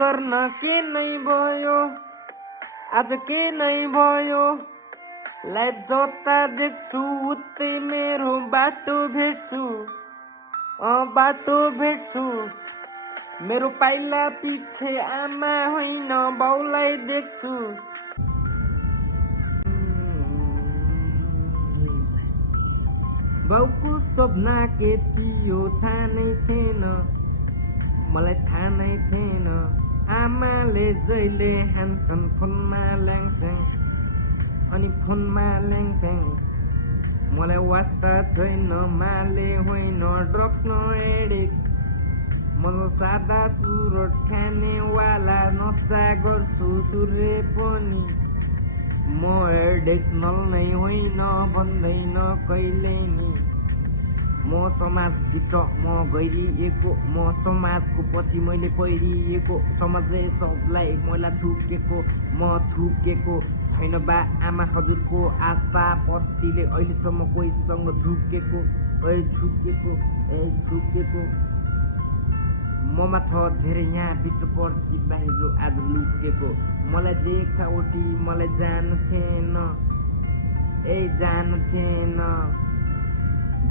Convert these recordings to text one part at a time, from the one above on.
गर्न के नै भयो आज के नै भयो लाइफ जता देख्छु उतै मेरो बाटो भेट्छु मेरो पाइला पछि आमा होइन बाउलाई देख्छु बाउको सपना के थियो थाहा नै थिएन मलाई थाहा नै थिएन आमाले जहिले हान्छन् फोनमा ल्याङस्याङ अनि फोनमा ल्याङफ्याङ मलाई वास्ता छैन माले होइन ड्रग्स न एडिक्ट म सादा चुरोट खानेवाला नसा गर्छु सूर्य पनि म एडिक्सनल नै होइन भन्दैन कहिले नि म समाजभित्र म गइलिएको म समाजको पछि मैले पहिरिएको समाजले सबलाई मैला थुकेको म थुकेको छैन बा आमा हजुरको आशा प्रतिले अहिलेसम्म कोहीसँग झुकेको ममा छ धेरै यहाँ भित्र पर्ची बाहिर आज लुकेको मलाई देखा ओटी मलाई जानु थिएन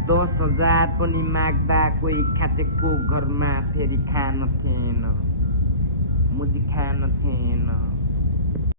10,000 पनि माग्दा कोही खातेको घरमा फेरि खान थिएन मुजी खान थिएन